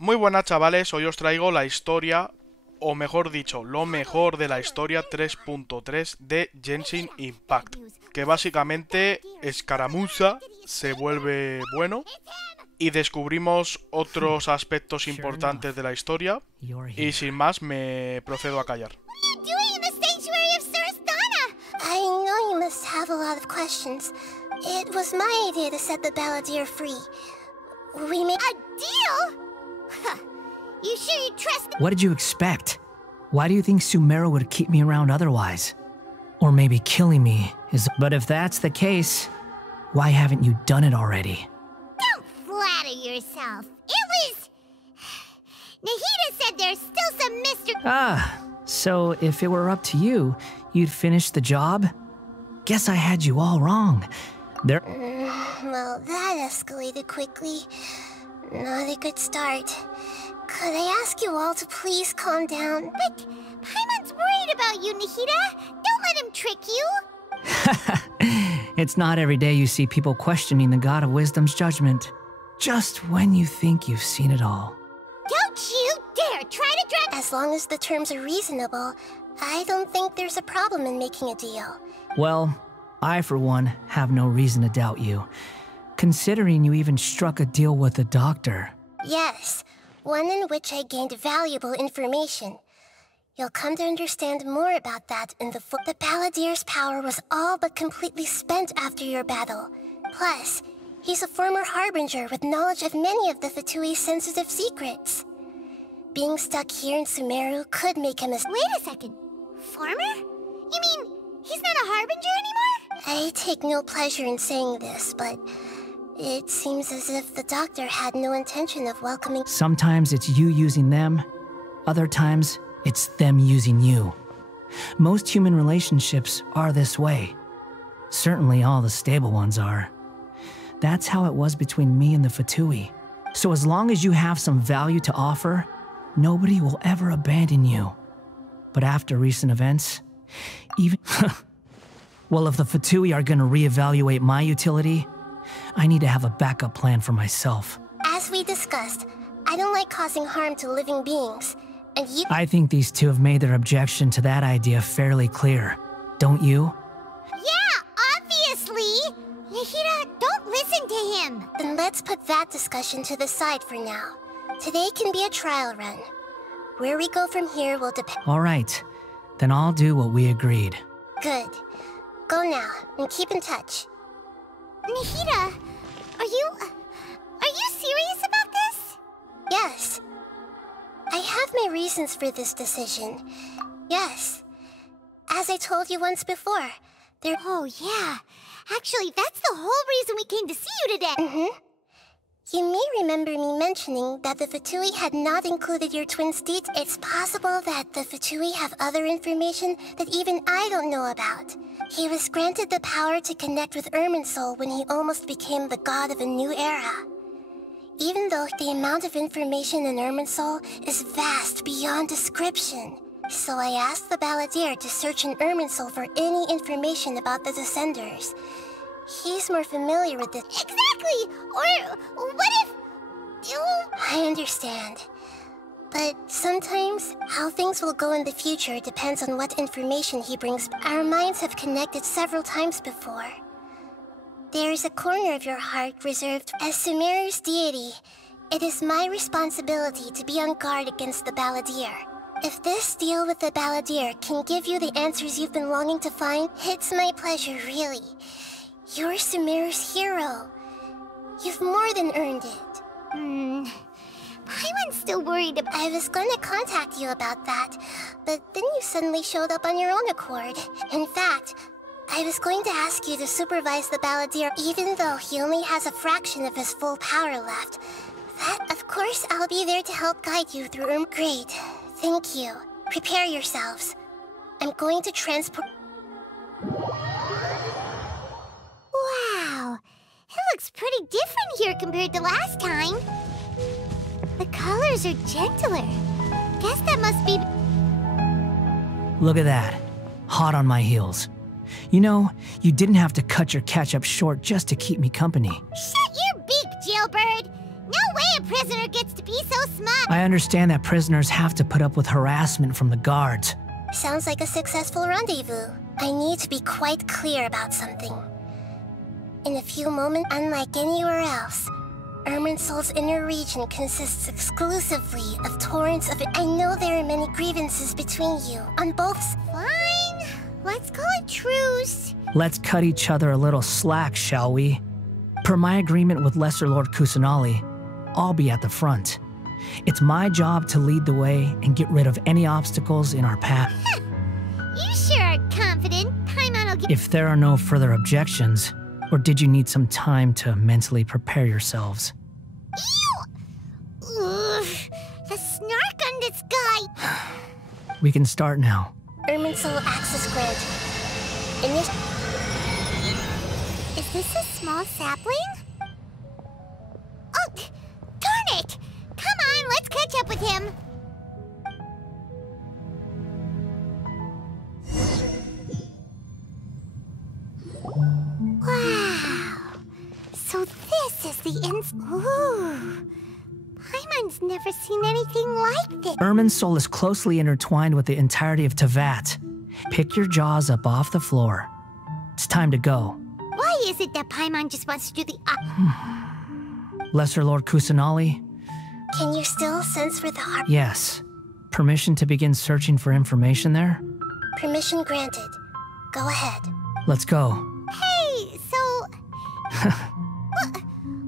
Muy buenas chavales, hoy os traigo la historia, o mejor dicho, lo mejor de la historia 3.3 de Genshin Impact, que básicamente Scaramuccia se vuelve bueno y descubrimos otros aspectos importantes de la historia y sin más me procedo a callar. I know you must have a lot of questions. It was my idea to set the balladeer free. We made a deal? You sure you trust? What did you expect? Why do you think Sumeru would keep me around otherwise? Or maybe killing me is... But if that's the case, why haven't you done it already? Don't flatter yourself. It was... Nahida said there's still some mystery... Ah, so if it were up to you, you'd finish the job? Guess I had you all wrong. Well, that escalated quickly. Not a good start. Could I ask you all to please calm down? But Paimon's worried about you, Nahida. Don't let him trick you. It's not every day you see people questioning the God of Wisdom's judgment. Just when you think you've seen it all. Don't you dare try to drag... As long as the terms are reasonable, I don't think there's a problem in making a deal. Well, I, for one, have no reason to doubt you. Considering you even struck a deal with the doctor. Yes, one in which I gained valuable information. You'll come to understand more about that in the The Balladeer's power was all but completely spent after your battle. Plus, he's a former harbinger with knowledge of many of the Fatui's sensitive secrets. Being stuck here in Sumeru could make him a... Wait a second. Former? You mean he's not a harbinger anymore? I take no pleasure in saying this, but it seems as if the doctor had no intention of welcoming... Sometimes it's you using them, other times it's them using you. Most human relationships are this way. Certainly all the stable ones are. That's how it was between me and the Fatui. So as long as you have some value to offer, nobody will ever abandon you. But after recent events, even... Well, if the Fatui are gonna reevaluate my utility, I need to have a backup plan for myself. As we discussed, I don't like causing harm to living beings, and you... I think these two have made their objection to that idea fairly clear, don't you? Yeah, obviously! Nahida, don't listen to him! Then let's put that discussion to the side for now. Today can be a trial run. Where we go from here will depend... All right, then I'll do what we agreed. Good. Go now, and keep in touch. Nahida, are you serious about this? Yes. I have my reasons for this decision. Yes. As I told you once before, there... Oh, yeah. Actually, that's the whole reason we came to see you today. Mm-hmm. You may remember me mentioning that the Fatui had not included your twin steeds. It's possible that the Fatui have other information that even I don't know about. He was granted the power to connect with Irminsul when he almost became the god of a new era. Even though the amount of information in Irminsul is vast beyond description. So I asked the balladeer to search in Irminsul for any information about the Descenders. He's more familiar with this. Exactly! Or what if... I understand. But sometimes, how things will go in the future depends on what information he brings. Our minds have connected several times before. There is a corner of your heart reserved as Sumeru's deity. It is my responsibility to be on guard against the balladeer. If this deal with the balladeer can give you the answers you've been longing to find, it's my pleasure, really. You're Sumeru's hero. You've more than earned it. Paimon's still worried about... I was gonna contact you about that, but then you suddenly showed up on your own accord. In fact, I was going to ask you to supervise the balladeer even though he only has a fraction of his full power left. That, of course, I'll be there to help guide you through... Great. Thank you. Prepare yourselves. I'm going to transport... Wow. It looks pretty different here compared to last time. The colors are gentler. Guess that must be... Look at that. Hot on my heels. You know, you didn't have to cut your catch-up short just to keep me company. Shut your beak, jailbird! No way a prisoner gets to be so smart! I understand that prisoners have to put up with harassment from the guards. Sounds like a successful rendezvous. I need to be quite clear about something. In a few moments, unlike anywhere else, Irminsul's inner region consists exclusively of torrents of it. I know there are many grievances between you, on both sides. Fine. Let's call it truce. Let's cut each other a little slack, shall we? Per my agreement with Lesser Lord Kusanali, I'll be at the front. It's my job to lead the way and get rid of any obstacles in our path. You sure are confident. Paimon will get— If there are no further objections, or did you need some time to mentally prepare yourselves? Ew! Ugh, the snark on this guy! We can start now. Irminsul access granted. Is this a small sapling? Oh, darn it! Come on, let's catch up with him. Wow. So this is the Ooh. Paimon's never seen anything like this. Irminsul is closely intertwined with the entirety of Teyvat. Pick your jaws up off the floor. It's time to go. Why is it that Paimon just wants to do the Lesser Lord Kusanali? Can you still sense where the heart— Yes. Permission to begin searching for information there? Permission granted. Go ahead. Let's go. Hey, so... what are you—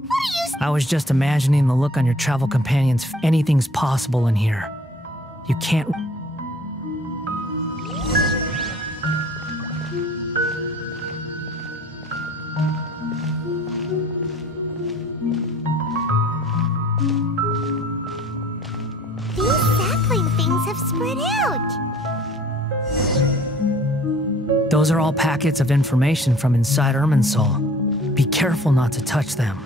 I was just imagining the look on your travel companions. Anything's possible in here. You can't... These sapling things have spread out. Those are all packets of information from inside Irminsul. Be careful not to touch them.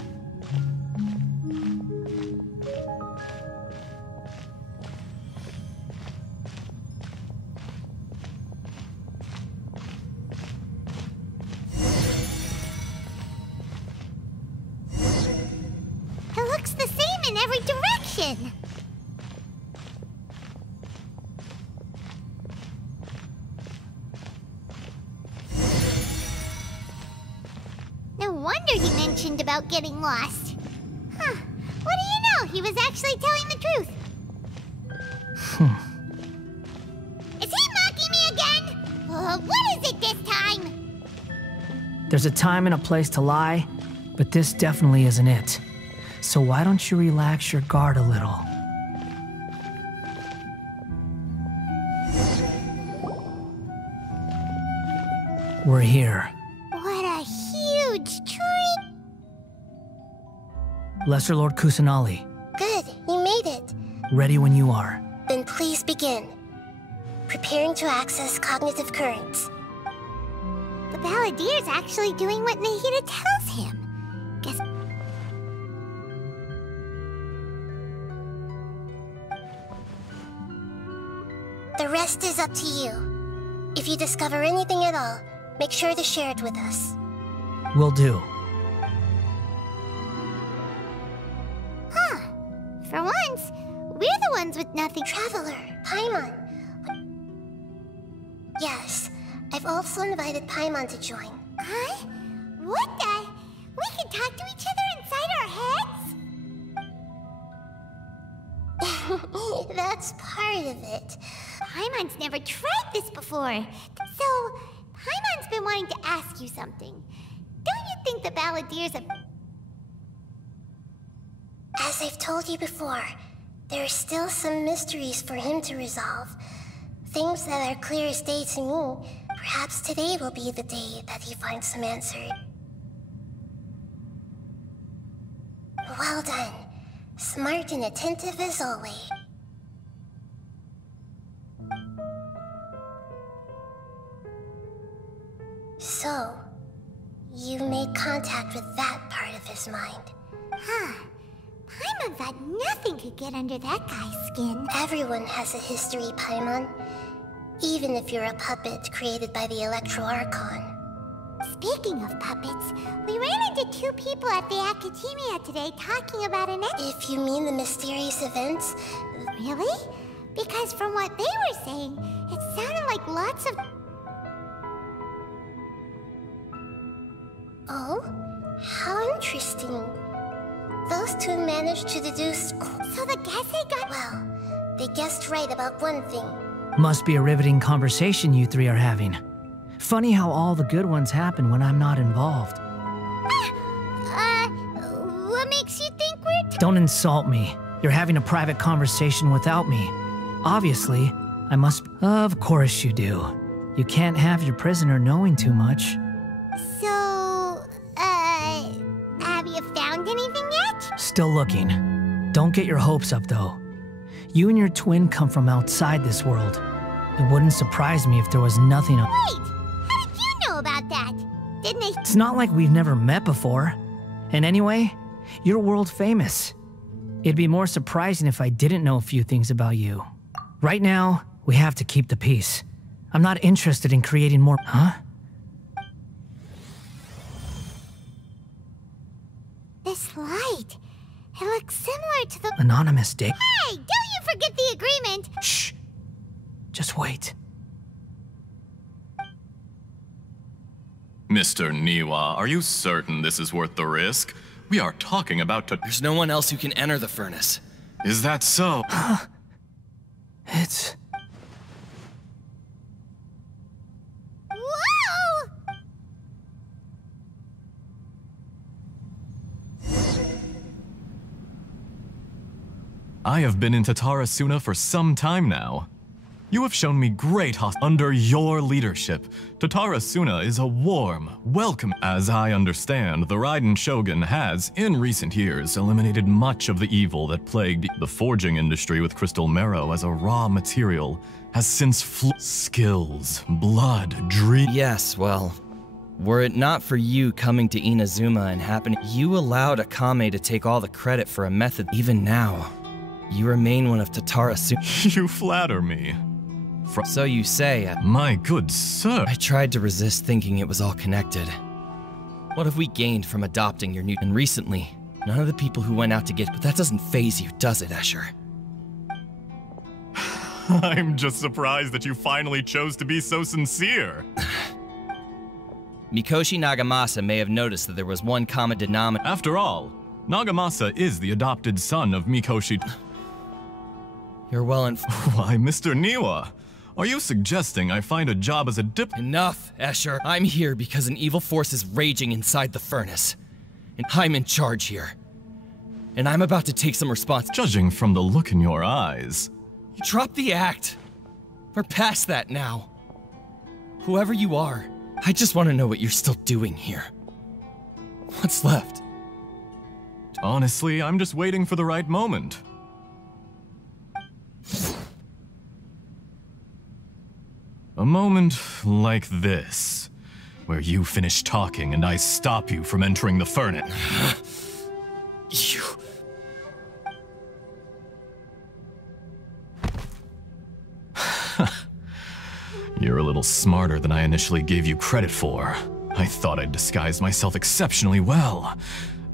It looks the same in every direction. No wonder he mentioned about getting lost. Huh. What do you know? He was actually telling the truth. Is he mocking me again? What is it this time? There's a time and a place to lie, but this definitely isn't it. So why don't you relax your guard a little? We're here. What a huge tree! Lesser Lord Kusanali, Good, you made it. ready when you are. Then please begin. Preparing to access cognitive currents. The Balladier's actually doing what Nahida tells him. Guess... The rest is up to you. If you discover anything at all, make sure to share it with us. Will do. Huh. For once, we're the ones with nothing. Traveler, Paimon. Yes, I've also invited Paimon to join. Huh? What the? We can talk to each other inside our heads? That's part of it. Paimon's never tried this before. So, Paimon's been wanting to ask you something. Don't you think the Balladier's a... As I've told you before, there are still some mysteries for him to resolve. Things that are clear as day to me. Perhaps today will be the day that he finds some answers. Well done. Smart and attentive as always. So, you made contact with that part of his mind. Huh. Paimon thought nothing could get under that guy's skin. Everyone has a history, Paimon. Even if you're a puppet created by the Electro Archon. Speaking of puppets, we ran into two people at the Academia today talking about an... If you mean the mysterious events... Really? Because from what they were saying, it sounded like lots of... Oh? How interesting. Those two managed to deduce... So the guess they got... Well, they guessed right about one thing. Must be a riveting conversation you three are having. Funny how all the good ones happen when I'm not involved. What makes you think we're... Don't insult me. You're having a private conversation without me. Obviously, I must... Of course you do. You can't have your prisoner knowing too much. So, have you found anything yet? Still looking. Don't get your hopes up, though. You and your twin come from outside this world. It wouldn't surprise me if there was nothing... Wait! How did you know about that? Didn't they... It's not like we've never met before. And anyway, you're world famous. It'd be more surprising if I didn't know a few things about you. Right now, we have to keep the peace. I'm not interested in creating more... Huh? This light... It looks similar to the... Anonymous date. Hey! Don't you forget the agreement! Shh! Just wait. Mr. Niwa, are you certain this is worth the risk? We are talking about to... There's no one else who can enter the furnace. Is that so? It's... Whoa! I have been in Tatarasuna for some time now. You have shown me great under your leadership. Tatarasuna is a warm, welcome. As I understand, the Raiden Shogun has, in recent years, eliminated much of the evil that plagued the forging industry with crystal marrow as a raw material, has since skills, blood, dream. Yes, well, were it not for you coming to Inazuma and happening, you allowed Akame to take all the credit for a method. Even now, you remain one of Tatarasuna. You flatter me. So you say. My good sir. I tried to resist thinking it was all connected. What have we gained from adopting your new... And recently, none of the people who went out to get... But that doesn't faze you, does it, Escher? I'm just surprised that you finally chose to be so sincere. Mikoshi Nagamasa may have noticed that there was one common denominator. After all, Nagamasa is the adopted son of Mikoshi. You're well informed. Why, Mr. Niwa, are you suggesting I find a job as a Enough, Escher. I'm here because an evil force is raging inside the furnace. And I'm in charge here. And I'm about to take some responsibility. Judging from the look in your eyes. Drop the act. We're past that now. Whoever you are, I just want to know what you're still doing here. What's left? Honestly, I'm just waiting for the right moment. A moment like this, where you finish talking and I stop you from entering the furnace. You... You're a little smarter than I initially gave you credit for. I thought I'd disguised myself exceptionally well.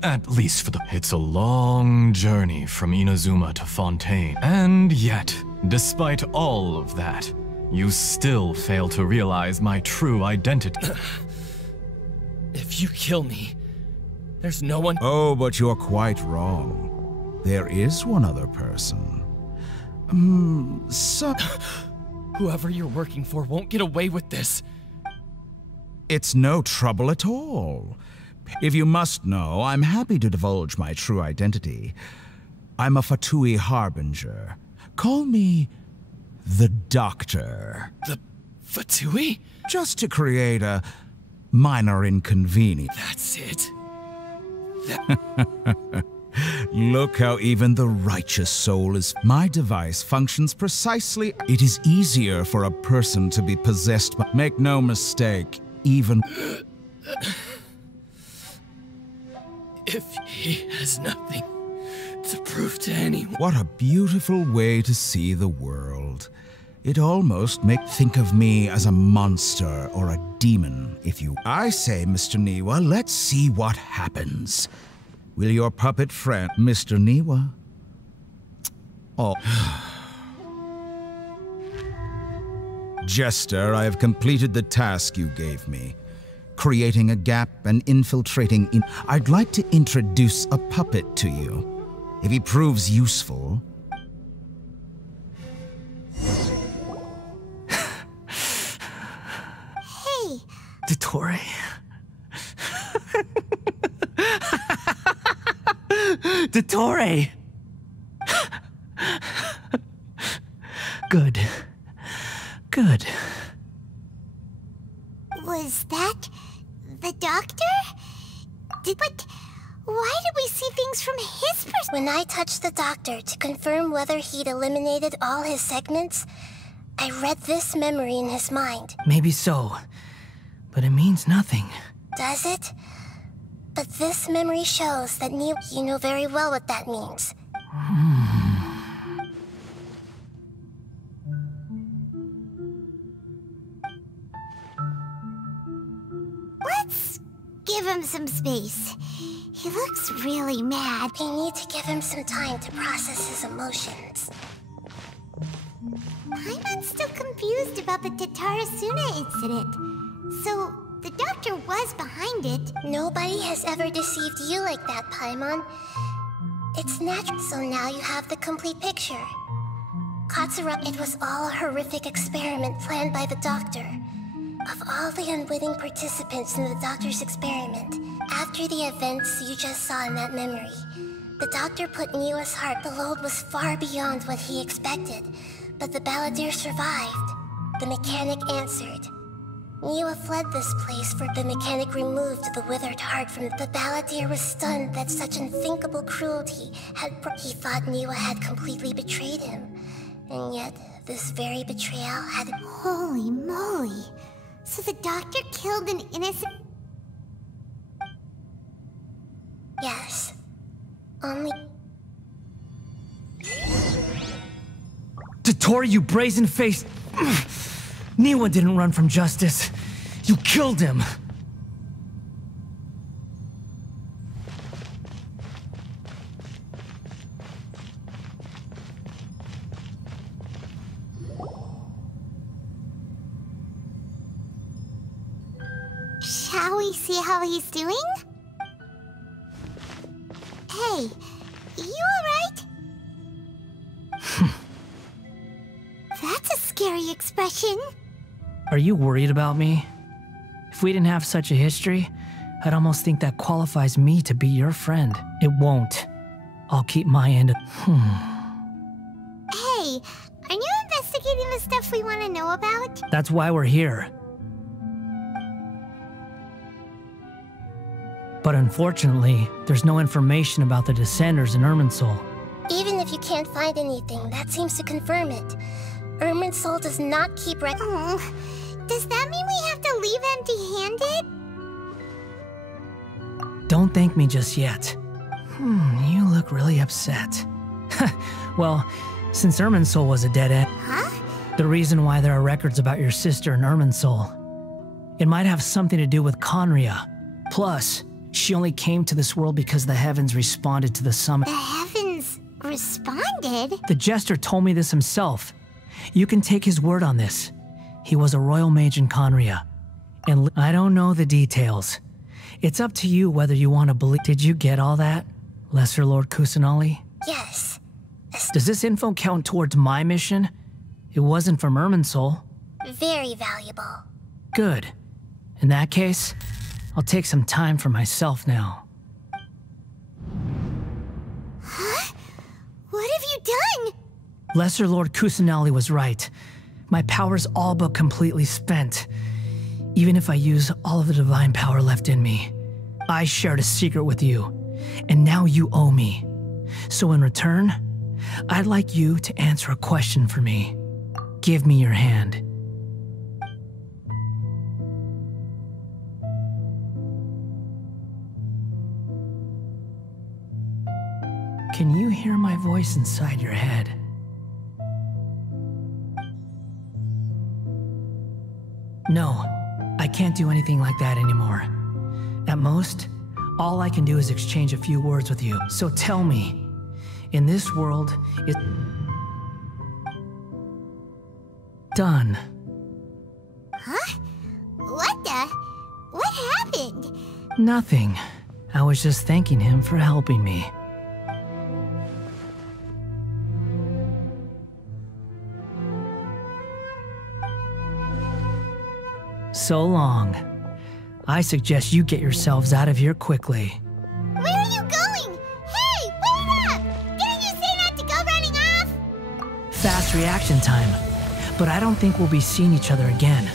At least for the... It's a long journey from Inazuma to Fontaine. And yet, despite all of that, you still fail to realize my true identity. If you kill me, there's no one... Oh, but you're quite wrong. There is one other person. So... Whoever you're working for won't get away with this. It's no trouble at all. If you must know, I'm happy to divulge my true identity. I'm a Fatui Harbinger. Call me the Doctor. The Fatui? Just to create a minor inconvenience. That's it. Look how even the righteous soul is... My device functions precisely... It is easier for a person to be possessed by... Make no mistake, even... If he has nothing to prove to anyone... What a beautiful way to see the world. It almost makes think of me as a monster or a demon, if you... I say, Mr. Niwa, let's see what happens. Will your puppet friend, Mr. Niwa? Oh. Jester, I have completed the task you gave me. Creating a gap and infiltrating in... I'd like to introduce a puppet to you. If he proves useful... Hey! Dottore. Dottore! Good. Good. Was that the doctor? But why did we see things from his perspective? When I touched the doctor to confirm whether he'd eliminated all his segments, I read this memory in his mind. Maybe so, but it means nothing. Does it? But this memory shows that you know very well what that means. Let's give him some space. He looks really mad. We need to give him some time to process his emotions. I'm still confused about the Tatarasuna incident. So, the doctor was behind it. Nobody has ever deceived you like that, Paimon. It's natural, so now you have the complete picture. Katsura, it was all a horrific experiment planned by the doctor. Of all the unwitting participants in the doctor's experiment, after the events you just saw in that memory, the doctor put Niwa's heart. The load was far beyond what he expected, but the balladeer survived. The mechanic answered. Niwa fled this place, for the mechanic removed the withered heart from the balladeer was stunned that such unthinkable cruelty had... He thought Niwa had completely betrayed him, and yet this very betrayal had... Holy moly! So the doctor killed an innocent... Yes. Only... Dottore, you brazen-faced... Niwa didn't run from justice. You killed him. Shall we see how he's doing? Hey, you alright? That's a scary expression. Are you worried about me? If we didn't have such a history, I'd almost think that qualifies me to be your friend. It won't. I'll keep my end of... Hey, are you investigating the stuff we want to know about? That's why we're here. But unfortunately, there's no information about the Descenders in Irminsul. Even if you can't find anything, that seems to confirm it. Irminsul does not keep does that mean we have to leave empty-handed? Don't thank me just yet. You look really upset. Well, since Irminsul was a dead end... Huh? The reason why there are records about your sister in Irminsul, it might have something to do with Conria. Plus, she only came to this world because the heavens responded to the summon. The heavens responded? The Jester told me this himself. You can take his word on this. He was a royal mage in Conria. And I don't know the details. It's up to you whether you want to believe. Did you get all that, Lesser Lord Kusanali? Yes. Does this info count towards my mission? It wasn't from Irminsul. Very valuable. Good. In that case, I'll take some time for myself now. Huh? What have you done? Lesser Lord Kusanali was right. My power's all but completely spent. Even if I use all of the divine power left in me. I shared a secret with you, and now you owe me. So in return, I'd like you to answer a question for me. Give me your hand. Can you hear my voice inside your head? No, I can't do anything like that anymore. At most, all I can do is exchange a few words with you. So tell me, in this world, is done. Huh? What the? What happened? Nothing. I was just thanking him for helping me. So long. I suggest you get yourselves out of here quickly. Where are you going? Hey, wait up! Didn't you say not to go running off? Fast reaction time. But I don't think we'll be seeing each other again.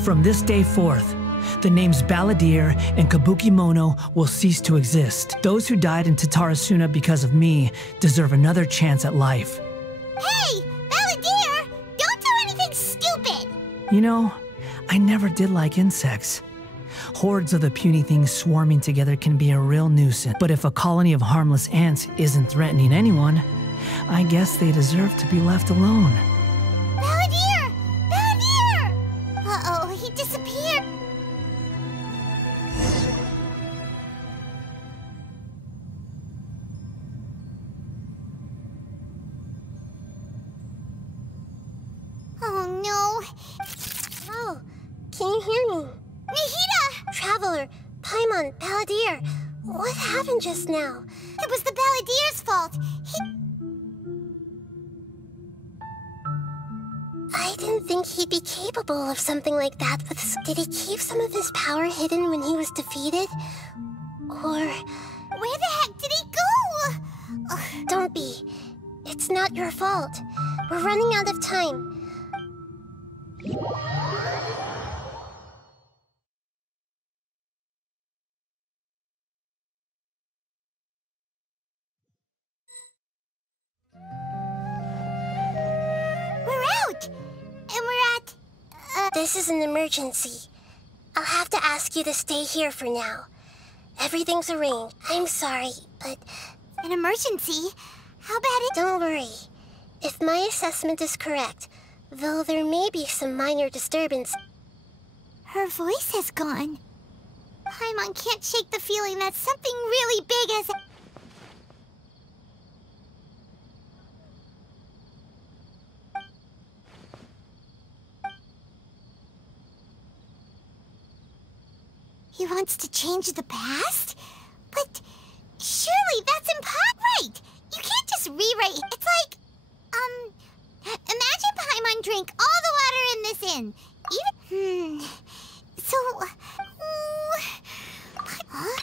From this day forth, the names Balladeer and Kabukimono will cease to exist. Those who died in Tatarasuna because of me deserve another chance at life. Hey, Balladeer! Don't do anything stupid! You know, I never did like insects. Hordes of the puny things swarming together can be a real nuisance. But if a colony of harmless ants isn't threatening anyone, I guess they deserve to be left alone. Balladeer! Balladeer! Uh-oh, he disappeared. Oh no. Oh, can you hear me? Nahida! Traveler, Paimon, Balladeer, what happened just now? It was the Balladeer's fault. I didn't think he'd be capable of something like that. Did he keep some of his power hidden when he was defeated? Or... Where the heck did he go? Ugh. Don't be. It's not your fault. We're running out of time. We're out! And we're at... This is an emergency. I'll have to ask you to stay here for now. Everything's arranged. I'm sorry, but... An emergency? How bad is... Don't worry. If my assessment is correct, though there may be some minor disturbance... Her voice has gone. Paimon can't shake the feeling that something really big has... He wants to change the past? But surely that's impossible. You can't just rewrite. It's like, imagine Paimon drank all the water in this inn. Even, so, huh? Ah!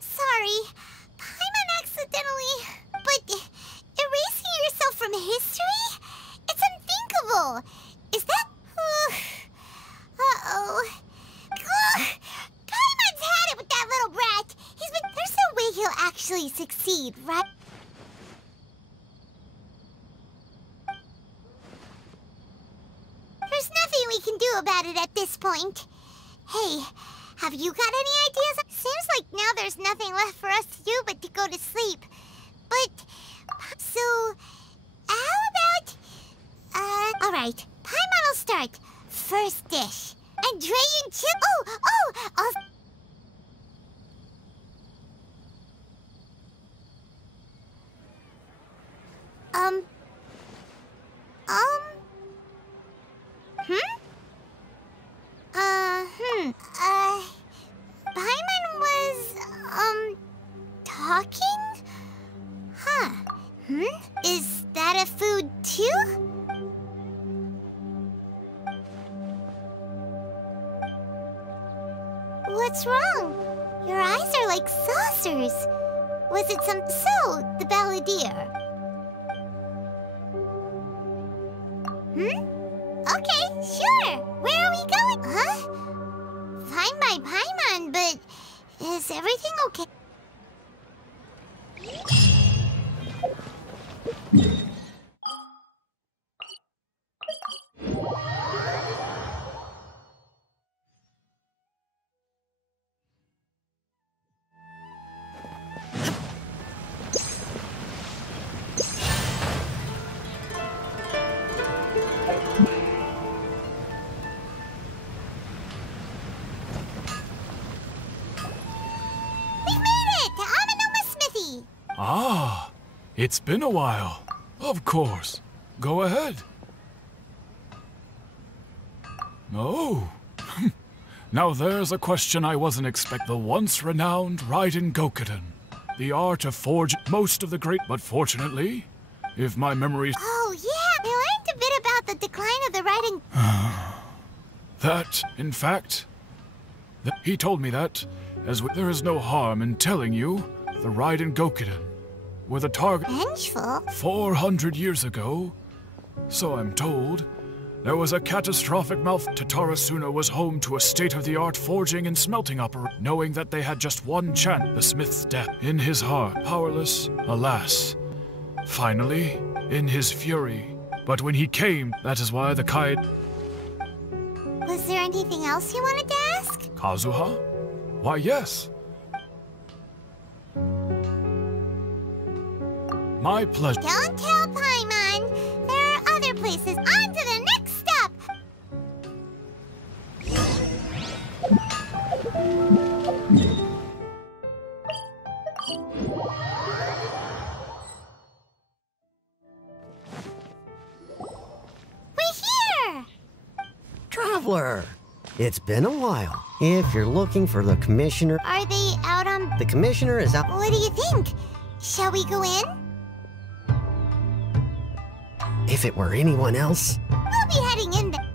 Sorry, Paimon accidentally, but erasing yourself from history? It's unthinkable. Is that, uh-oh. Paimon's had it with that little brat. There's no way he'll actually succeed, right? There's nothing we can do about it at this point. Hey, have you got any ideas? Seems like now there's nothing left for us to do but to go to sleep. But, so, how about, alright, Paimon will start. First dish. And dragon chip. Paimon was, talking? Huh. Is that a food too? What's wrong? Your eyes are like saucers. Was it So, the Balladeer. Okay, sure. Where are we going? Huh? Find my Paimon, but is everything okay? Ah, it's been a while. Of course. Go ahead. Oh. Now there's a question I wasn't expecting. The once renowned Raiden Gokuden. The art of forge most of the great, but fortunately, if my memory... Oh, yeah, I learned a bit about the decline of the Raiden... That, in fact, he told me that, there is no harm in telling you, the Raiden Gokuden were the target... Vengeful? 400 years ago, so I'm told, there was a catastrophic Tatarasuna was home to a state-of-the-art forging and smelting operation, knowing that they had just one chance, the smith's death. In his heart, powerless, alas. Finally, in his fury. But when he came, that is why the Kai... Was there anything else you wanted to ask? Kazuha? Why, yes. My pleasure. Don't tell Paimon. There are other places. On to the next step! We're here! Traveler, it's been a while. If you're looking for the commissioner... Are they out on... The commissioner is out... What do you think? Shall we go in? If it were anyone else... We'll be heading in there.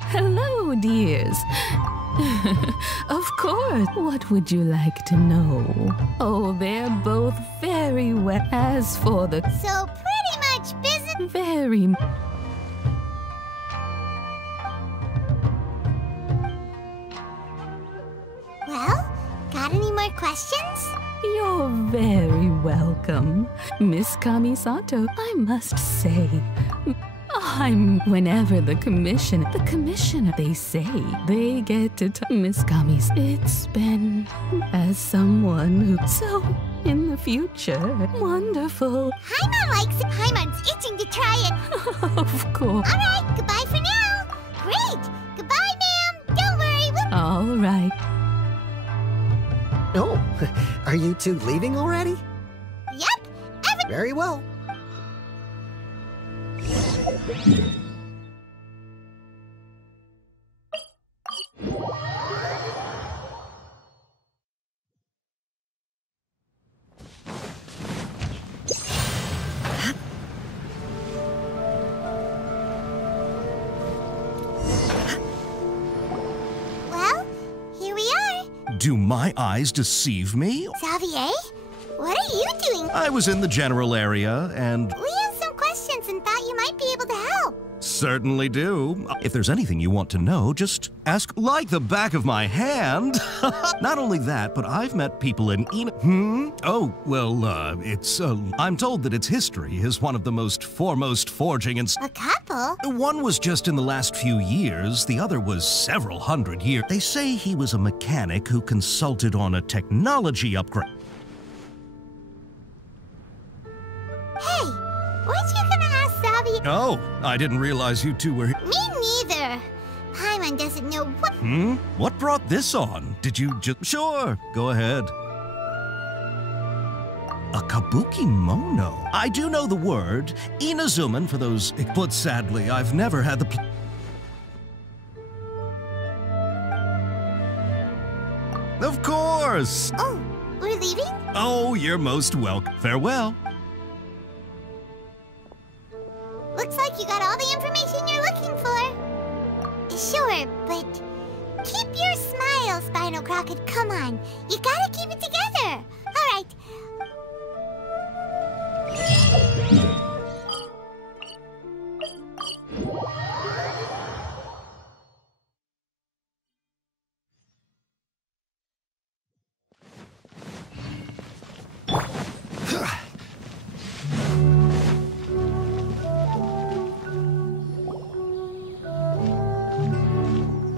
Hello, dears. Of course. What would you like to know? Oh, they're both very well. As for the... So pretty much business... Very... Well, got any more questions? You're very welcome, Miss Kamisato. I must say, whenever the commissioner, they say, they get to Miss Kami's. It's been as someone who, so in the future, wonderful. Paimon likes it. Paimon's itching to try it. Of course. All right, goodbye for now. Great. Goodbye, ma'am. Don't worry, we'll... All right. Oh, are you two leaving already? Yep. Very well. Well, here we are. Do my eyes deceive me? Xavier, what are you doing? I was in the general area and... We have some questions and thought you might be able to help. Certainly do. If there's anything you want to know, just ask like the back of my hand. Not only that, but I've met people in Oh, well, I'm told that its history is one of the most foremost forging and... A couple? One was just in the last few years, the other was several hundred years. They say he was a mechanic who consulted on a technology upgrade. Hey, weren't you gonna ask Xavier? Oh, I didn't realize you two were... Me neither. Paimon doesn't know what... What brought this on? Did you just... Sure, go ahead. A kabuki mono. I do know the word. Inazuman for those... But sadly, I've never had the... Of course! Oh, we're leaving? Oh, you're most welcome. Farewell. Looks like you got all the information you're looking for. Sure, but keep your smile, Spinal Crockett. Come on. You gotta keep it together. All right.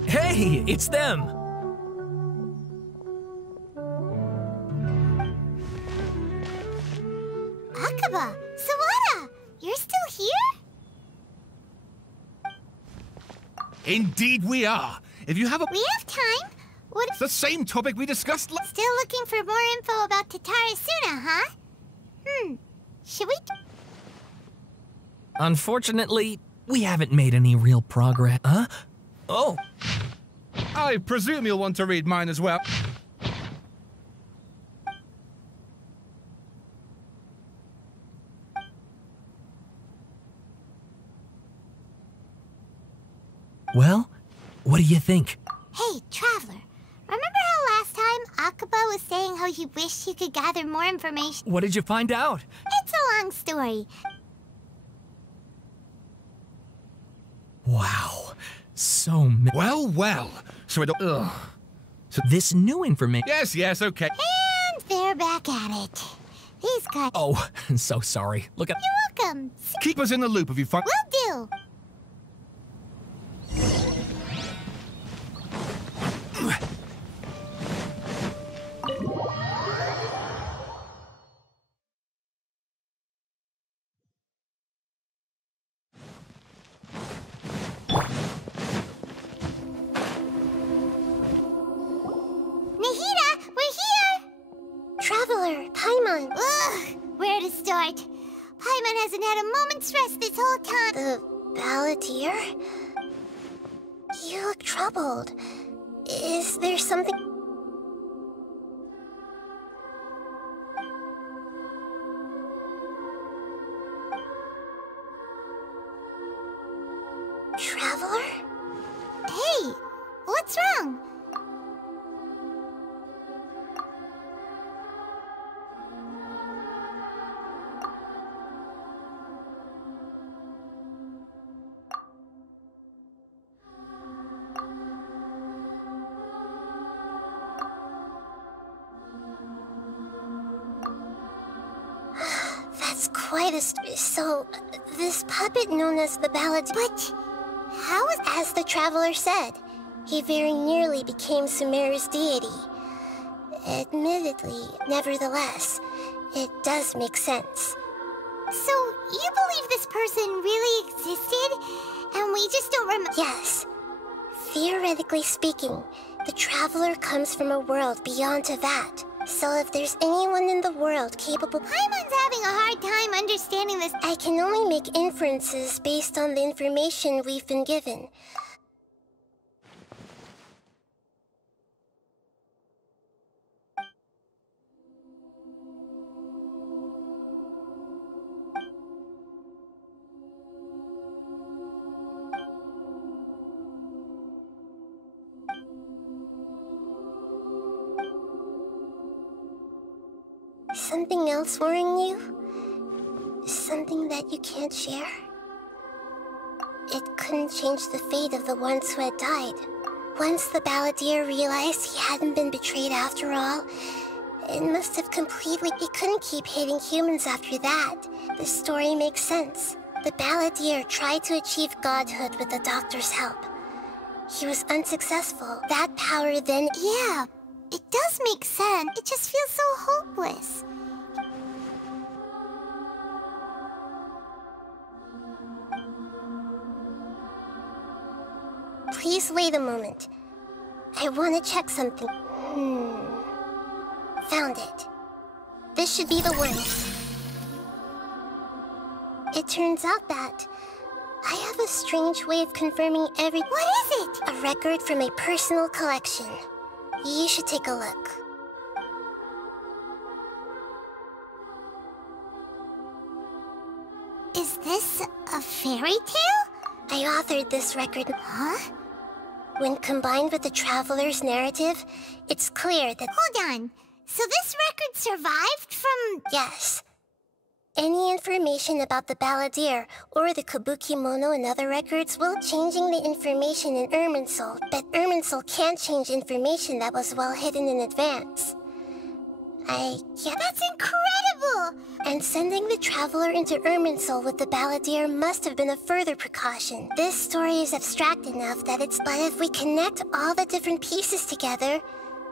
Hey, it's them! Akaba, Sawada, you're still here? Indeed we are. If you have a... We have time. What? It's the same topic we discussed last. Still looking for more info about Tatarasuna, huh? Should we? Unfortunately, we haven't made any real progress. Huh? Oh. I presume you'll want to read mine as well. Well, what do you think? Hey, Traveler. Remember how last time Akaba was saying how he wished he could gather more information? What did you find out? It's a long story. Wow. So many. Well. So I don't. Ugh. So this new information. Yes, okay. And they're back at it. These guys. Oh, so sorry. Look at. You're welcome. Keep us in the loop if you find. Will do. Where to start? Paimon hasn't had a moment's rest this whole time. The balladeer? You look troubled. Is there something... Traveler? Hey, what's wrong? Quite a so, this puppet known as the Balladeer... But how is... As the Traveler said, he very nearly became Sumeru's deity. Admittedly, nevertheless, it does make sense. So, you believe this person really existed, and we just don't remember... Yes. Theoretically speaking, the Traveler comes from a world beyond Tevat. So if there's anyone in the world capable... Paimon's having a hard time understanding this. I can only make inferences based on the information we've been given. Something else worrying you? Something that you can't share? It couldn't change the fate of the ones who had died. Once the Balladeer realized he hadn't been betrayed after all, it must have completely... He couldn't keep hating humans after that. The story makes sense. The Balladeer tried to achieve godhood with the Doctor's help. He was unsuccessful. That power then... Yeah, it does make sense. It just feels so hopeless. Please wait a moment. I want to check something. Found it. This should be the one. It turns out that I have a strange way of confirming every... What is it? A record from a personal collection. You should take a look. Is this a fairy tale? I authored this record. Huh? When combined with the Traveler's narrative, it's clear that... Hold on. So this record survived from... Yes. Any information about the Balladeer or the Kabukimono and other records will changing the information in Irminsul, but Irminsul can't change information that was well hidden in advance. That's incredible! And sending the Traveler into Irminsul with the Balladeer must have been a further precaution. This story is abstract enough that it's... But if we connect all the different pieces together,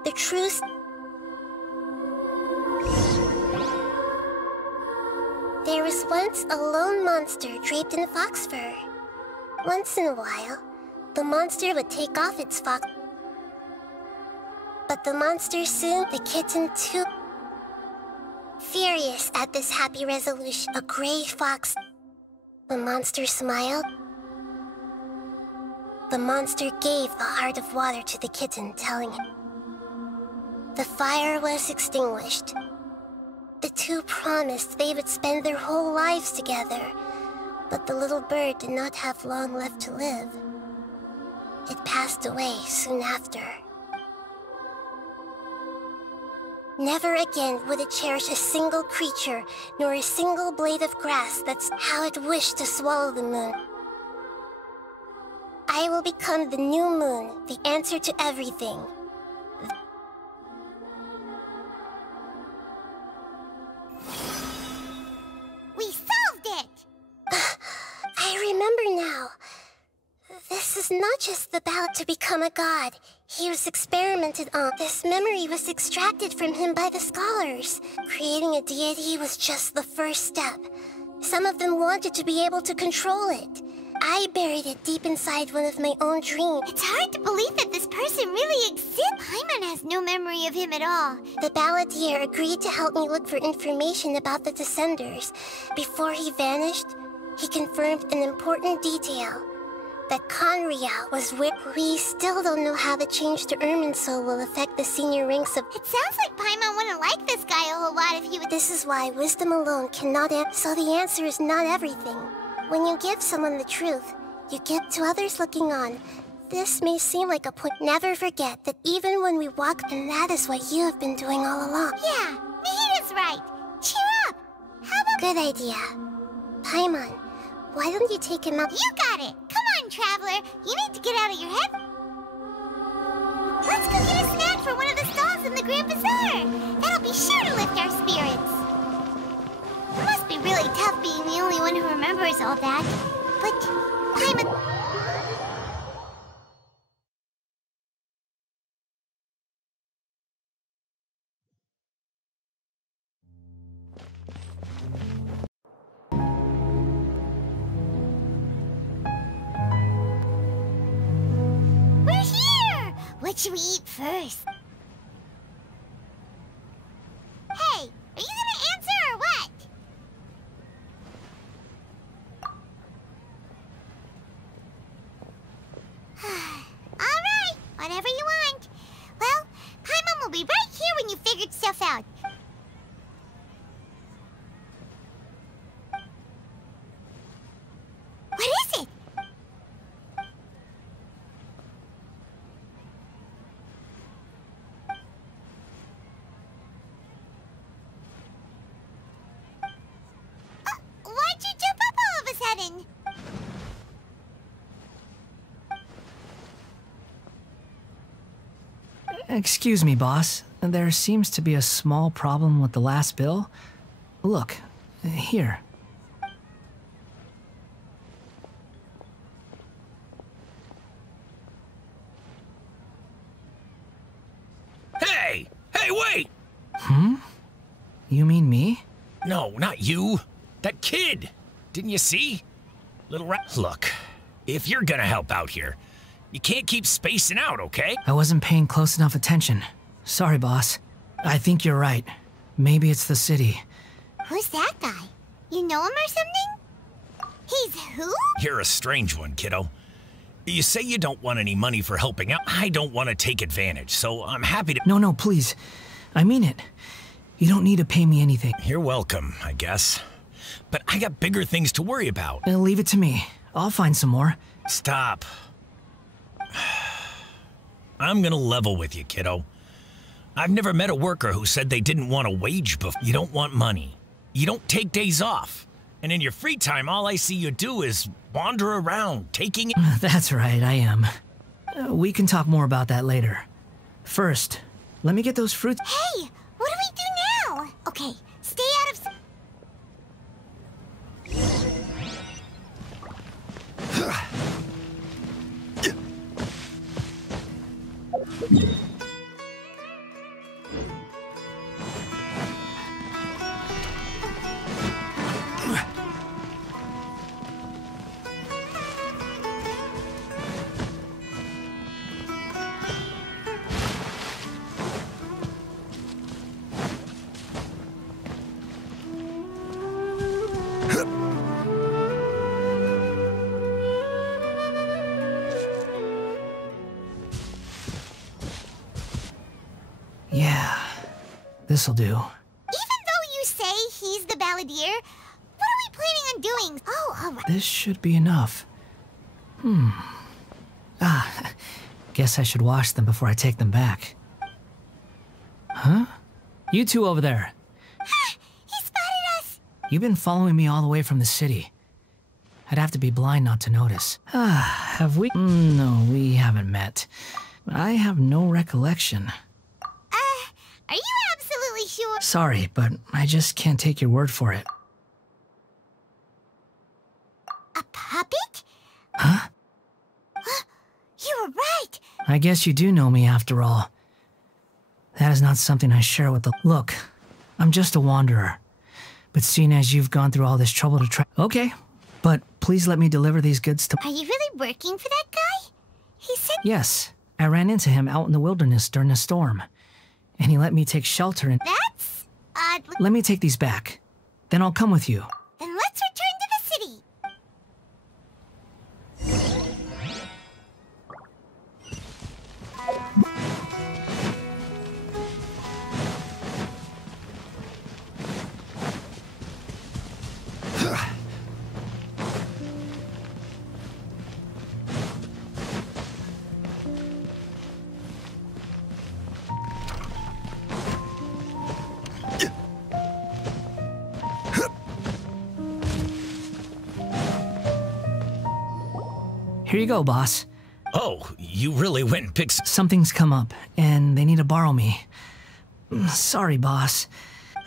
the true... There was once a lone monster draped in fox fur. Once in a while, the monster would take off its fox... But the monster soon, the kitten too. Furious at this happy resolution, a gray fox. The monster smiled. The monster gave a heart of water to the kitten, telling him. The fire was extinguished. The two promised they would spend their whole lives together, but the little bird did not have long left to live. It passed away soon after. Never again would it cherish a single creature, nor a single blade of grass. That's how it wished to swallow the moon. I will become the new moon, the answer to everything. We solved it! I remember now. This is not just the ballot to become a god. He was experimented on. This memory was extracted from him by the scholars. Creating a deity was just the first step. Some of them wanted to be able to control it. I buried it deep inside one of my own dreams. It's hard to believe that this person really exists. Paimon has no memory of him at all. The balladeer agreed to help me look for information about the Descenders. Before he vanished, he confirmed an important detail. That Conria was where we still don't know how the change to Irminsul will affect the senior ranks of... It sounds like Paimon wouldn't like this guy a whole lot if he would... This is why wisdom alone cannot so the answer is not everything. When you give someone the truth, you give to others looking on. This may seem like a point. Never forget that even when we walk, and that is what you have been doing all along. Yeah, Mihida's right. Cheer up! How about... Good idea. Paimon, why don't you take him out? You got it! Come on, Traveler! You need to get out of your head. Let's go get a snack from one of the stalls in the Grand Bazaar! That'll be sure to lift our spirits! It must be really tough being the only one who remembers all that. But Paimon... What should we eat first? Hey, are you gonna answer or what? Alright, whatever you want. Well, Paimon will be right here when you figured stuff out. What is it? Why'd you jump up all of a sudden? Excuse me, boss. There seems to be a small problem with the last bill. Look, here. Hey! Hey, wait! You mean me? No, not you. That kid! Didn't you see? Little rat. Look, if you're gonna help out here, you can't keep spacing out, okay? I wasn't paying close enough attention. Sorry, boss. I think you're right. Maybe it's the city. Who's that guy? You know him or something? He's who? You're a strange one, kiddo. You say you don't want any money for helping out. I don't want to take advantage, so I'm happy to— No, please. I mean it. You don't need to pay me anything. You're welcome, I guess. But I got bigger things to worry about. Leave it to me. I'll find some more. Stop. I'm gonna level with you, kiddo. I've never met a worker who said they didn't want a wage before. You don't want money. You don't take days off. And in your free time, all I see you do is wander around, taking— That's right, I am. We can talk more about that later. First, let me get those fruits. Hey, what do we do now? Okay, stay out of— Yeah, this'll do. Even though you say he's the balladeer, what are we planning on doing? Oh, alright. This should be enough. Guess I should wash them before I take them back. Huh? You two over there. He spotted us! You've been following me all the way from the city. I'd have to be blind not to notice. Have we? No, we haven't met. I have no recollection. Are you absolutely sure? Sorry, but I just can't take your word for it. A puppet? Huh? You were right! I guess you do know me after all. That is not something I share with the— Look, I'm just a wanderer. But seeing as you've gone through all this trouble to try— Okay, but please let me deliver these goods to— Are you really working for that guy? He said— Yes, I ran into him out in the wilderness during a storm. And he let me take shelter in— That's odd. Let me take these back. Then I'll come with you. Then let's return to the city. Here you go, boss. Oh, you really went and picked Something's come up, and they need to borrow me. Sorry, boss.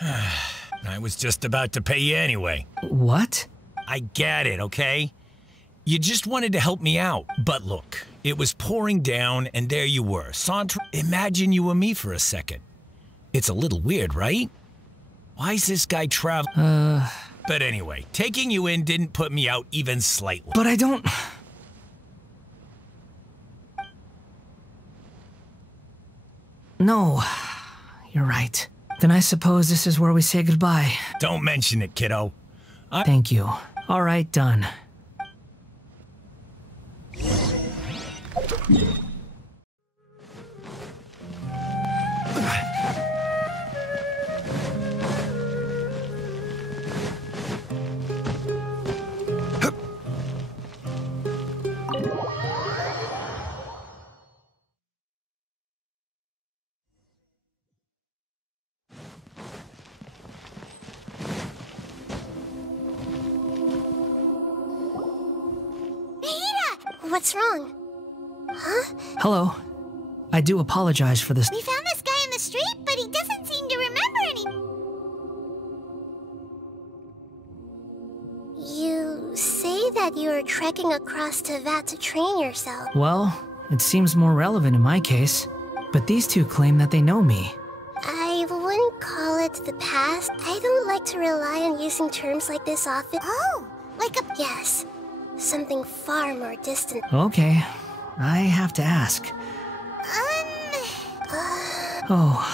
I was just about to pay you anyway. What? I get it, okay? You just wanted to help me out. But look, it was pouring down, and there you were, sauntering. Imagine you were me for a second. It's a little weird, right? Why is this guy traveling? But anyway, taking you in didn't put me out even slightly. But I don't... No, you're right. Then I suppose this is where we say goodbye. Don't mention it, kiddo. Thank you. All right, done. What's wrong? Huh? Hello. I do apologize for this. We found this guy in the street, but he doesn't seem to remember any. You say that you are trekking across Teyvat to train yourself. Well, it seems more relevant in my case. But these two claim that they know me. I wouldn't call it the past. I don't like to rely on using terms like this often. Oh, like a... Yes. Something far more distant. Okay. I have to ask. Oh,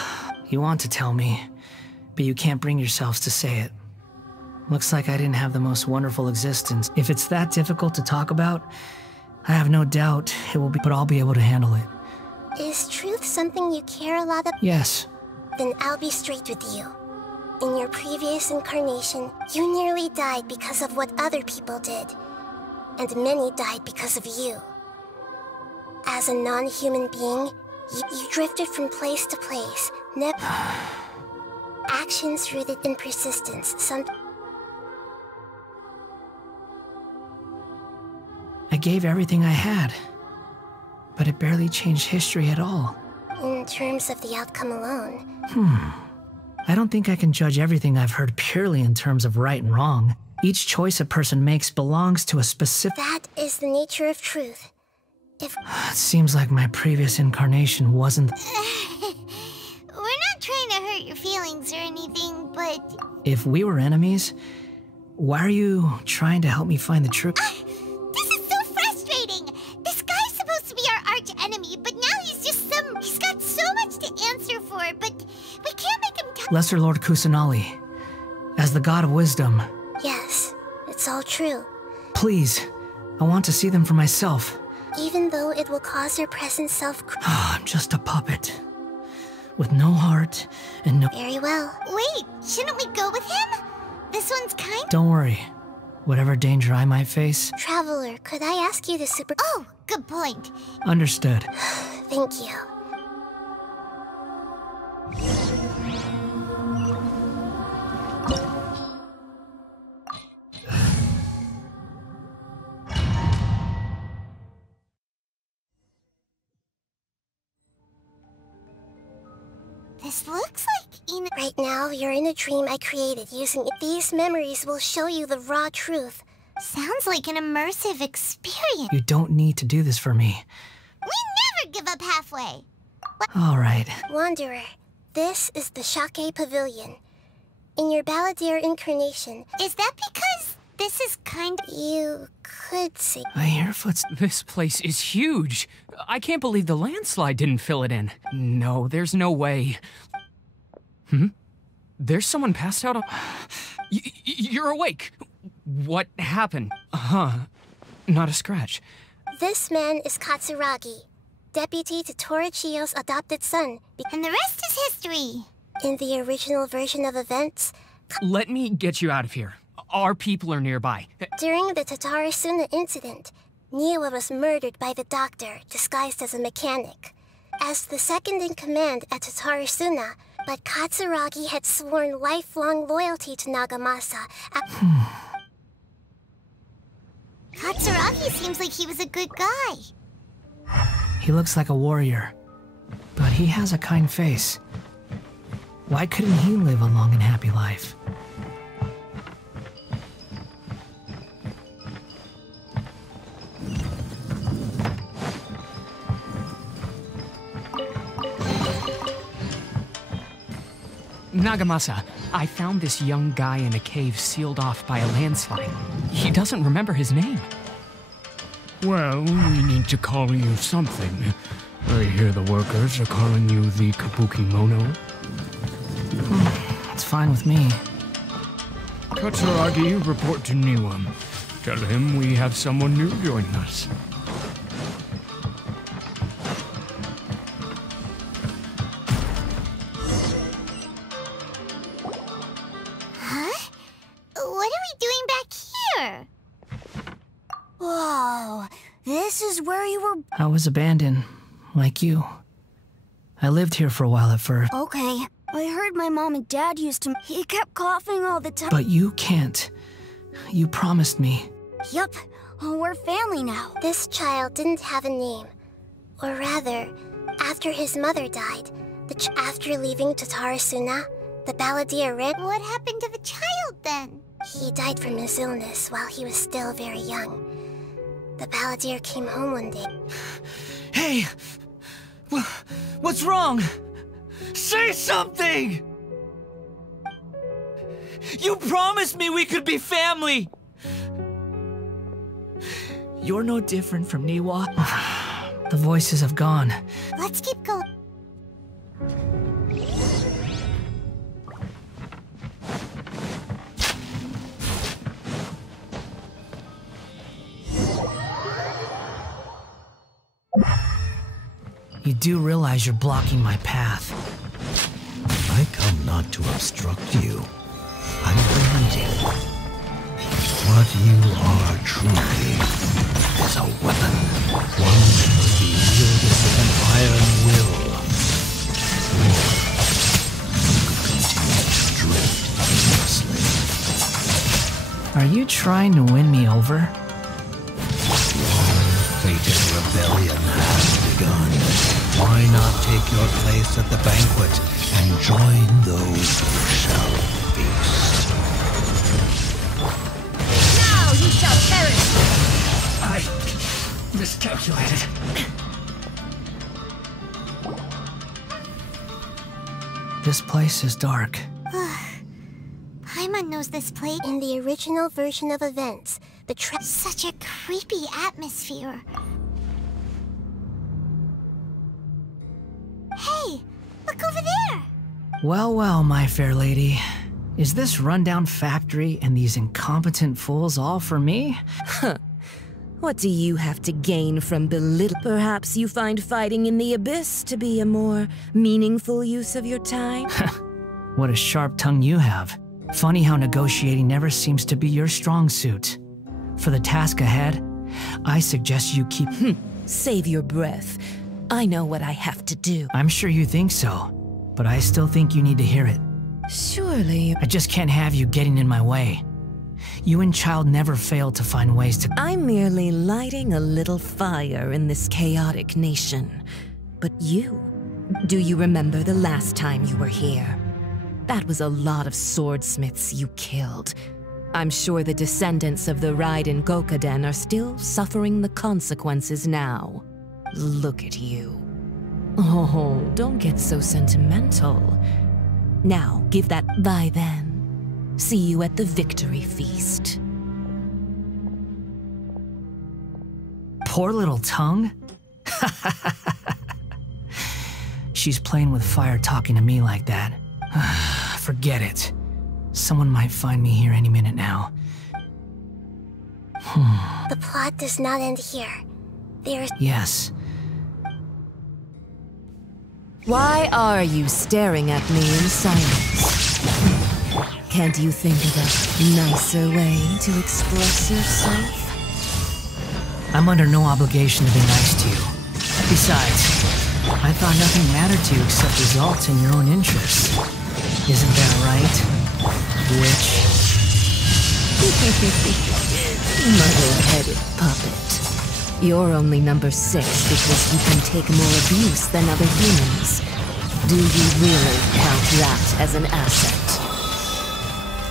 you want to tell me, but you can't bring yourselves to say it. Looks like I didn't have the most wonderful existence. If it's that difficult to talk about, I have no doubt it will be, but I'll be able to handle it. Is truth something you care a lot about? Yes. Then I'll be straight with you. In your previous incarnation, you nearly died because of what other people did. And many died because of you. As a non-human being, you drifted from place to place, actions rooted in persistence, I gave everything I had, but it barely changed history at all. In terms of the outcome alone. I don't think I can judge everything I've heard purely in terms of right and wrong. Each choice a person makes belongs to a specific— That is the nature of truth. If— It seems like my previous incarnation wasn't— We're not trying to hurt your feelings or anything, but... If we were enemies, why are you trying to help me find the truth? This is so frustrating! This guy's supposed to be our arch enemy, but now he's just some... He's got so much to answer for, but we can't make him tell— Lesser Lord Kusanali, as the god of wisdom— Yes, it's all true. Please, I want to see them for myself. Even though it will cause your present self— I'm just a puppet. with no heart and no... Very well. Wait, shouldn't we go with him? This one's kind... Don't worry. Whatever danger I might face... Traveler, could I ask you to super... Oh, good point. Understood. Thank you. This looks like Ina... Right now, you're in a dream I created using it. These memories will show you the raw truth. Sounds like an immersive experience. You don't need to do this for me. We never give up halfway. All right. Wanderer, this is the Shake Pavilion. In your Balladeer incarnation... Is that because this is kind of... You could say... I hear footsteps. This place is huge. I can't believe the landslide didn't fill it in. No, there's no way. There's someone passed out on... You're awake. What happened? Not a scratch. This man is Katsuragi, deputy to Torichio's adopted son. And the rest is history. In the original version of events... Let me get you out of here. Our people are nearby. During the Tatarasuna incident, Niwa was murdered by the doctor, disguised as a mechanic. As the second in command at Tatarasuna, but Katsuragi had sworn lifelong loyalty to Nagamasa. Katsuragi seems like he was a good guy. He looks like a warrior, but he has a kind face. Why couldn't he live a long and happy life? Nagamasa, I found this young guy in a cave sealed off by a landslide. He doesn't remember his name. Well, we need to call you something. I hear the workers are calling you the Kabuki Mono. It's fine with me. Katsuragi, report to Niwa. Tell him we have someone new joining us. Huh? What are we doing back here? Whoa, this is where you were... I was abandoned, like you. I lived here for a while at first. Okay, I heard my mom and dad used to... He kept coughing all the time. But you can't. You promised me. Yup, we're family now. This child didn't have a name. Or rather, after his mother died, after leaving Tatarasuna, the Balladeer Red... What happened to the child then? He died from his illness while he was still very young. The Balladeer came home one day. Hey! What's wrong? Say something! You promised me we could be family! You're no different from Niwa. The voices have gone. Let's keep going. You do realize you're blocking my path. I come not to obstruct you. I'm waiting. What you are truly is a weapon. One that must be wielded with an iron will. Or you could continue to drift aimlessly. Are you trying to win me over? Long-fated rebellion has begun. Why not take your place at the banquet and join those who shall feast? Now you shall perish! I miscalculated. This place is dark. Paimon knows this place. In the original version of events, the Such a creepy atmosphere. Hey, look over there! Well, well, my fair lady. Is this rundown factory and these incompetent fools all for me? What do you have to gain from belittle? Perhaps you find fighting in the abyss to be a more meaningful use of your time? What a sharp tongue you have. Funny how negotiating never seems to be your strong suit. For the task ahead, I suggest you keep... Save your breath. I know what I have to do. I'm sure you think so, but I still think you need to hear it. Surely... I just can't have you getting in my way. You and Child never fail to find ways to... I'm merely lighting a little fire in this chaotic nation. But you... Do you remember the last time you were here? That was a lot of swordsmiths you killed. I'm sure the descendants of the Raiden Gokaden are still suffering the consequences now. Look at you. Oh, don't get so sentimental. Now, give that bye then. See you at the victory feast. Poor little tongue? She's playing with fire talking to me like that. Forget it. Someone might find me here any minute now. The plot does not end here. There's... Yes. Why are you staring at me in silence? Can't you think of a nicer way to express yourself? I'm under no obligation to be nice to you. Besides, I thought nothing mattered to you except results and your own interests. Isn't that right, witch? Muddle-headed puppet. You're only number 6 because you can take more abuse than other humans. Do you really count that as an asset?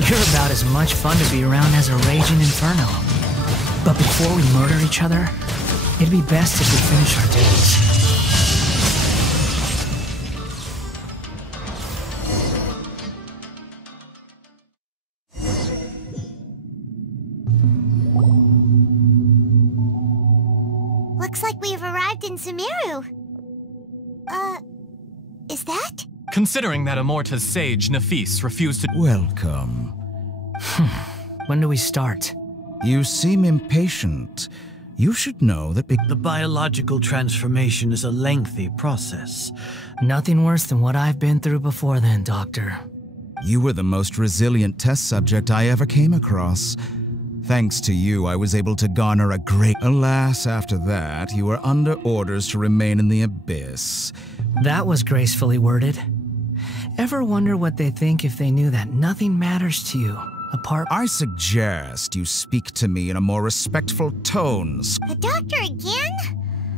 You're about as much fun to be around as a raging inferno. But before we murder each other, it'd be best if we finish our duties. Looks like we've arrived in Sumeru. Is that? Considering that Amorta's sage, Nafis, refused to— Welcome. When do we start? You seem impatient. You should know that the biological transformation is a lengthy process. Nothing worse than what I've been through before then, Doctor. You were the most resilient test subject I ever came across. Thanks to you, I was able to garner a great... Alas, after that, you were under orders to remain in the abyss. That was gracefully worded. Ever wonder what they think if they knew that nothing matters to you, apart... I suggest you speak to me in a more respectful tone. The doctor again?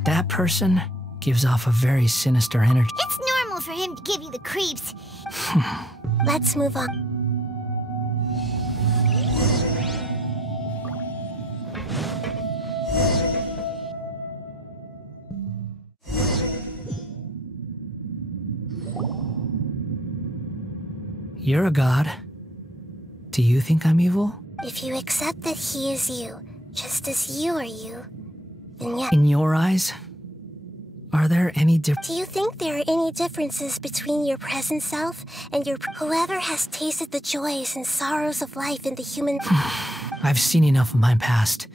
That person gives off a very sinister energy. It's normal for him to give you the creeps. Let's move on. You're a god. Do you think I'm evil? If you accept that he is you, just as you are you, then yeah. In your eyes, are there any differences? Do you think there are any differences between your present self and your... Whoever has tasted the joys and sorrows of life in the human... I've seen enough of my past.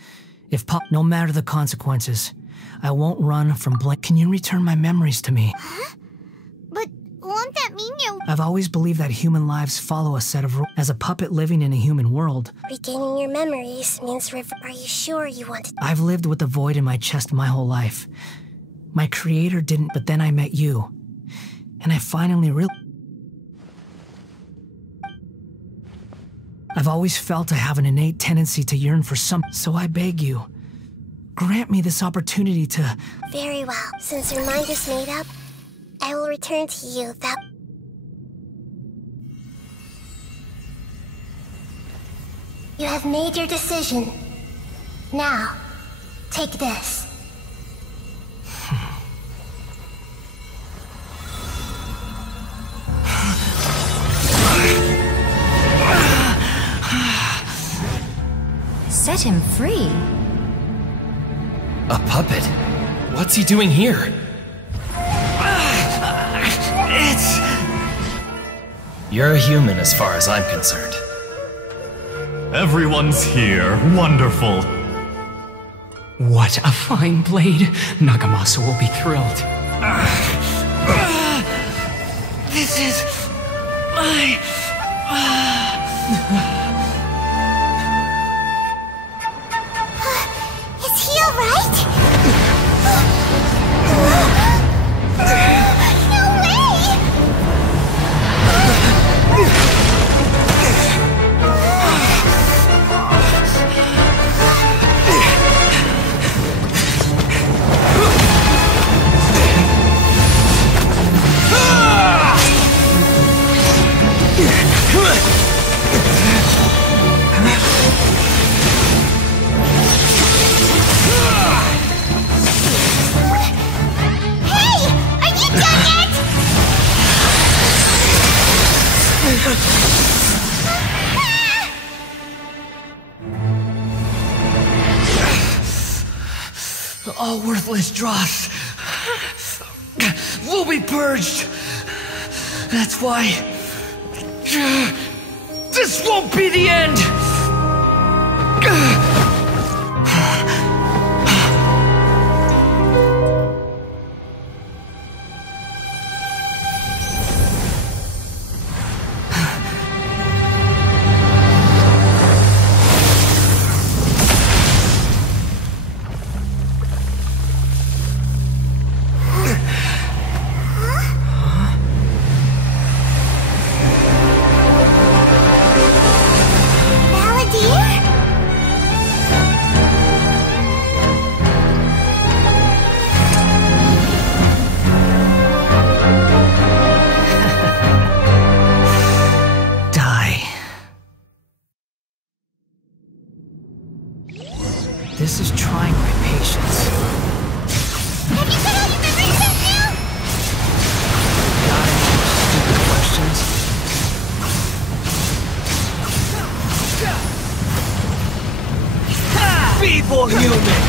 No matter the consequences, I won't run from blame. Can you return my memories to me? Huh? But won't that mean you... I've always believed that human lives follow a set of rules. As a puppet living in a human world... Regaining your memories means... Are you sure you want to... I've lived with the void in my chest my whole life. My creator didn't, but then I met you. And I finally realized... I've always felt I have an innate tendency to yearn for some... So I beg you, grant me this opportunity to... Very well. Since your mind is made up, I will return to you that... You have made your decision. Now, take this. Set him free. A puppet? What's he doing here? You're a human as far as I'm concerned. Everyone's here. Wonderful. What a fine blade. Nagamasa will be thrilled. This is my... Is he alright? No way! All worthless dross will be purged. That's why this won't be the end. This is trying my patience. Have you got all your memories out now? Got any stupid questions? Feeble human!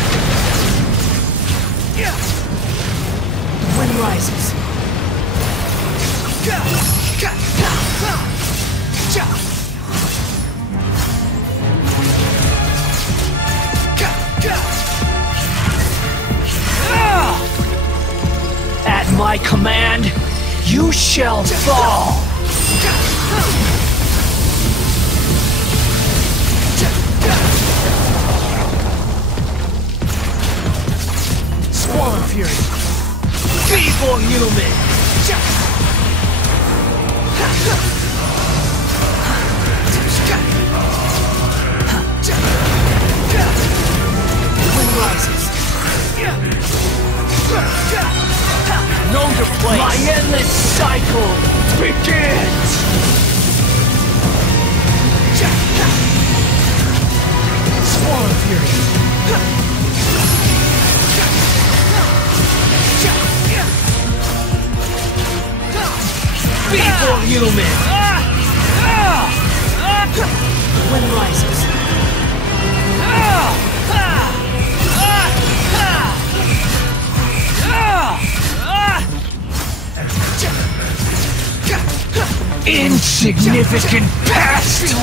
The wind rises. At my command, you shall fall! Squall of Fury. Feeble human! The wind rises. Know your place! My endless cycle begins! Squall of Fury. Feeble human! The wind rises. Insignificant pest!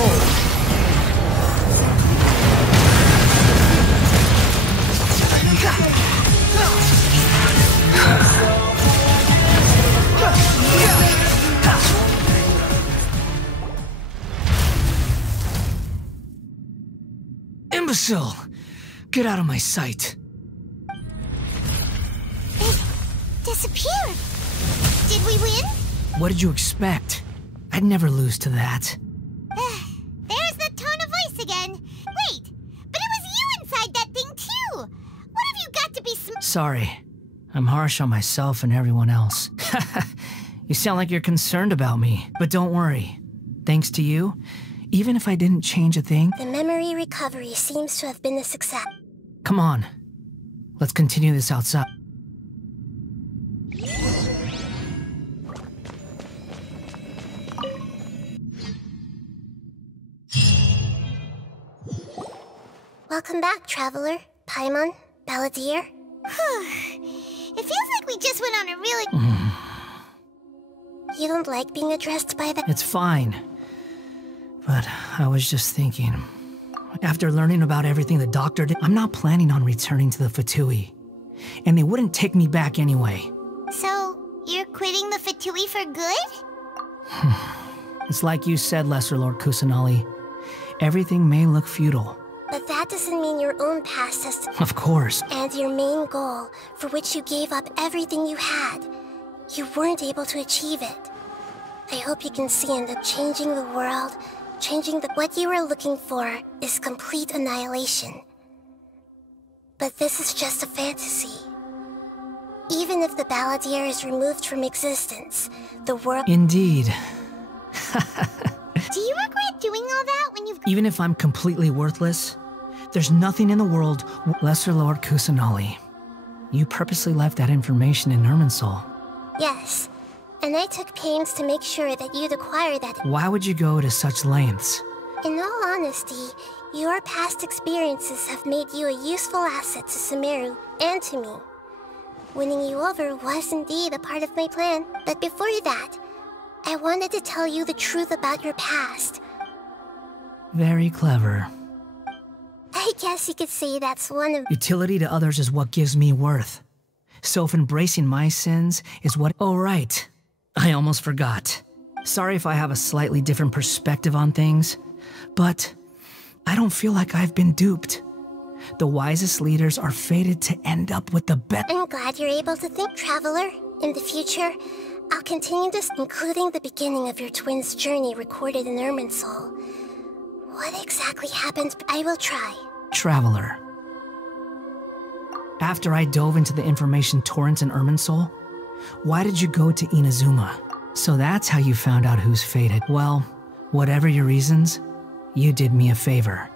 Imbecile! Get out of my sight. It disappeared. Did we win? What did you expect? I'd never lose to that. There's the tone of voice again. Wait, but it was you inside that thing too. What have you got to be Sorry. I'm harsh on myself and everyone else. You sound like you're concerned about me. But don't worry. Thanks to you, even if I didn't change a thing... The memory recovery seems to have been a success. Come on. Let's continue this outside. Welcome back, Traveler, Paimon, Balladeer. It feels like we just went on a really... You don't like being addressed by that? It's fine. But I was just thinking, After learning about everything the doctor did, I'm not planning on returning to the Fatui. And they wouldn't take me back anyway. So, you're quitting the Fatui for good? It's like you said, Lesser Lord Kusanali. Everything may look futile. But that doesn't mean your own past has to... Of course. And your main goal, for which you gave up everything you had, you weren't able to achieve it. I hope you can see in that changing the world, what you were looking for is complete annihilation. But this is just a fantasy. Even if the Balladeer is removed from existence, the world... Indeed. Do you regret doing all that when you've... Even if I'm completely worthless, there's nothing in the world... Lesser Lord Kusanali, you purposely left that information in Irminsul. Yes, and I took pains to make sure that you'd acquire that... Why would you go to such lengths? In all honesty, your past experiences have made you a useful asset to Sumeru and to me. Winning you over was indeed a part of my plan, but before that, I wanted to tell you the truth about your past. Very clever. I guess you could say that's one of... Utility to others is what gives me worth. So if embracing my sins is what... Oh, right. I almost forgot. Sorry if I have a slightly different perspective on things, but I don't feel like I've been duped. The wisest leaders are fated to end up with the best... I'm glad you're able to think, Traveler. In the future, I'll continue this, including the beginning of your twins' journey recorded in Irminsul. What exactly happened? I will try. Traveler. After I dove into the information torrents in Irminsul, why did you go to Inazuma? So that's how you found out who's fated. Well, whatever your reasons, you did me a favor.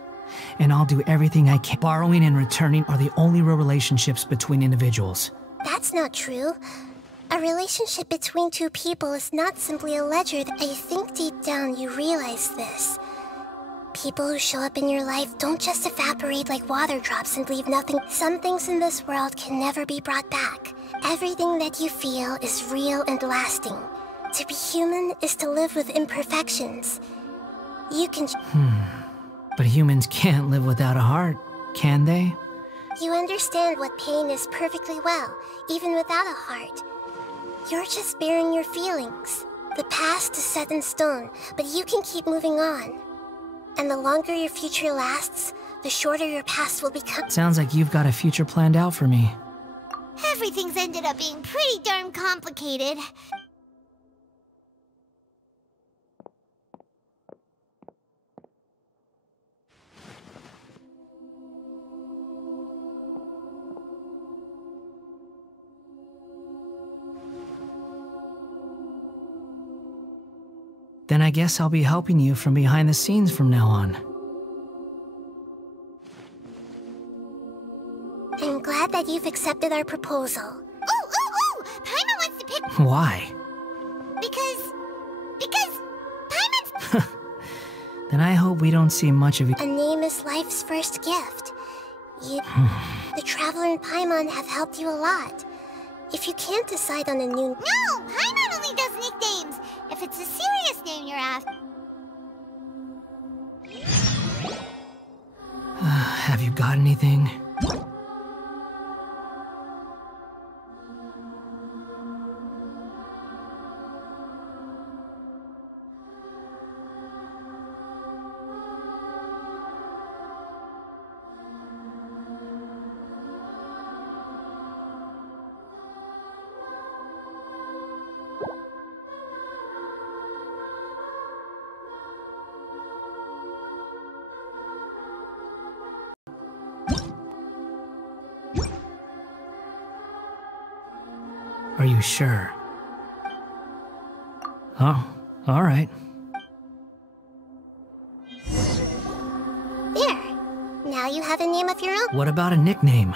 And I'll do everything I can. Borrowing and returning are the only real relationships between individuals. That's not true. A relationship between two people is not simply a ledger. I think deep down you realize this. People who show up in your life don't just evaporate like water drops and leave nothing. Some things in this world can never be brought back. Everything that you feel is real and lasting. To be human is to live with imperfections. You can... But humans can't live without a heart, can they? You understand what pain is perfectly well, even without a heart. You're just bearing your feelings. The past is set in stone, but you can keep moving on. And the longer your future lasts, the shorter your past will become. Sounds like you've got a future planned out for me. Everything's ended up being pretty darn complicated. Then I guess I'll be helping you from behind the scenes from now on. I'm glad that you've accepted our proposal. Ooh! Paimon wants to pick... Why? Because Paimon's... Then I hope we don't see much of you. A name is life's first gift. The Traveler and Paimon have helped you a lot. If you can't decide on a new... No! Paimon only does nicknames! If it's a serious name you're after... Have you got anything? Are you sure? Oh, all right. There. Now you have a name of your own. What about a nickname?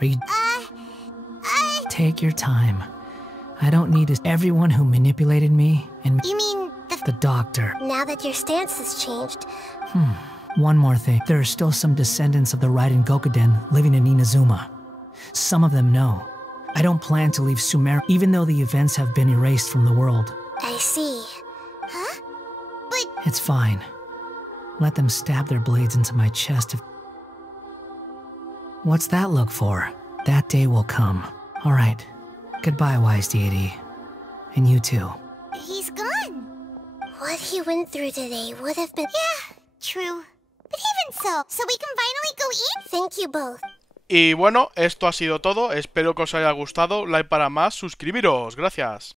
Are you... Take your time. I don't need to... Everyone who manipulated me and... You mean the doctor. Now that your stance has changed... One more thing. There are still some descendants of the Raiden Gokuden living in Inazuma. Some of them know. I don't plan to leave Sumeru, even though the events have been erased from the world. I see. Huh? But... It's fine. let them stab their blades into my chest if... What's that look for? That day will come. All right. Goodbye, wise deity. And you too. He's gone. What he went through today would have been... Yeah, true. But even so we can finally go in? Thank you both. Y bueno, esto ha sido todo. Espero que os haya gustado. Like para más, suscribiros. Gracias.